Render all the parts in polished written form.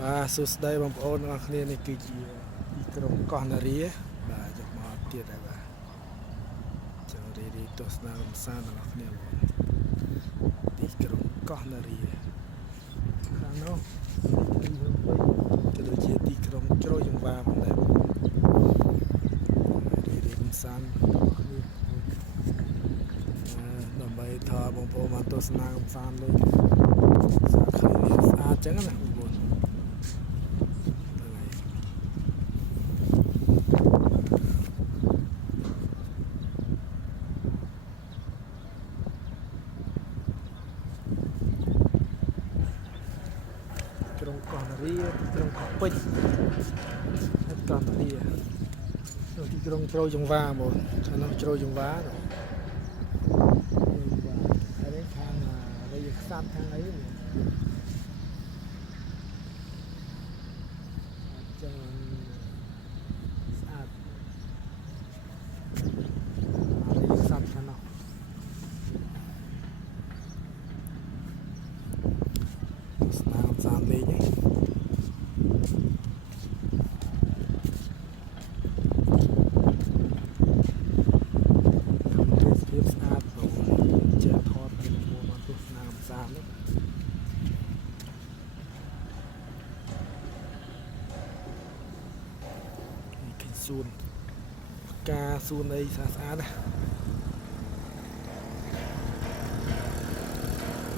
បាទសួស្តីបងប្អូនទាំងអស់គ្នានេះគឺជាទីក្រុងកោះនារីបាទយកមកទៀតហើយបាទចូលរីទស្សនាកំសាន្តទាំងអស់គ្នាបងទីក្រុងកោះនារីខាងនោះក៏ដូចជាទីក្រុងជ្រោយចង្វាផងដែររីកំសាន្តទាំងអស់គ្នាដើម្បីថាបងប្អូនមកទស្សនាកំសាន្តលើស្អាតឃើញស្អាតចឹងណាបងប្អូនក្រុងកោះនារីក្រុងកោះពេជ្រកោះនារីទីក្រុងជ្រោយចង្វាបងខាងនោះជ្រោយចង្វាហើយនេះខាងរាជស័ព្ទខាងអីចឹងស្អាតរាជស័ព្ទខាងនោះស្នាមសាមលេងហ្នឹងភាពស្អាតបងជាថតពីមុំមកទស្សនាកំសាន្តនេះឃើញសួនផ្កាសួនអីស្អាតណា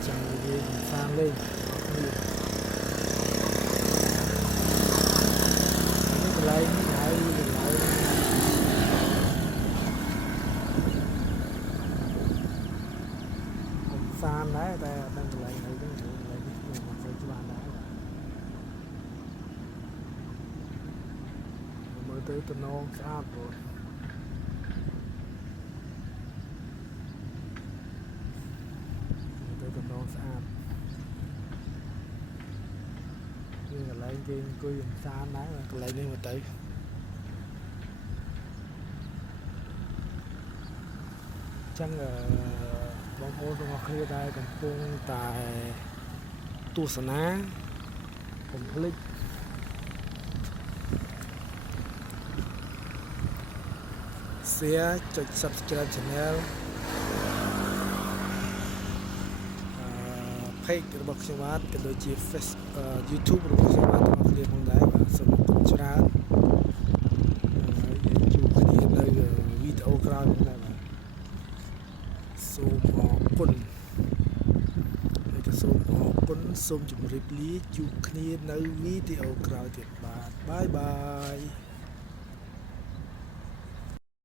ចាំនិយាយកំសាន្តលេងនេះកន្លែងនេះហើយកន្លែងកំសាន្តដែរតែអត់ដឹងកន្លែងអីហ្នឹងកន្លែងនេះខ្ញុំមិនសូវច្បាស់ដែរមើលទៅតំណងស្អាតបងទៅតំណងស្អាតមានកន្លែងគេអង្គុយកំសាន្តដែរកន្លែងនេះមកទៅចឹងបងប្អូនទាំងអស់គ្នាដែលកំពុងតែទស្សនាកុំភ្លេចshare ចុច Subscribe Channel page របស់ខ្ញុំបាទក៏ដូចជា YouTube របស់ខ្ញុំបាទទាំងអស់គ្នាផងដែរបាទសូមអរគុណច្រើនហើយយើងជួបគ្នានៅវីដេអូក្រោយផងដែរបាទសូមអរគុណហើយក៏សូមអរគុណសូមជម្រាបលាជួបគ្នានៅវីដេអូក្រោយទៀតបាទបាយបាយ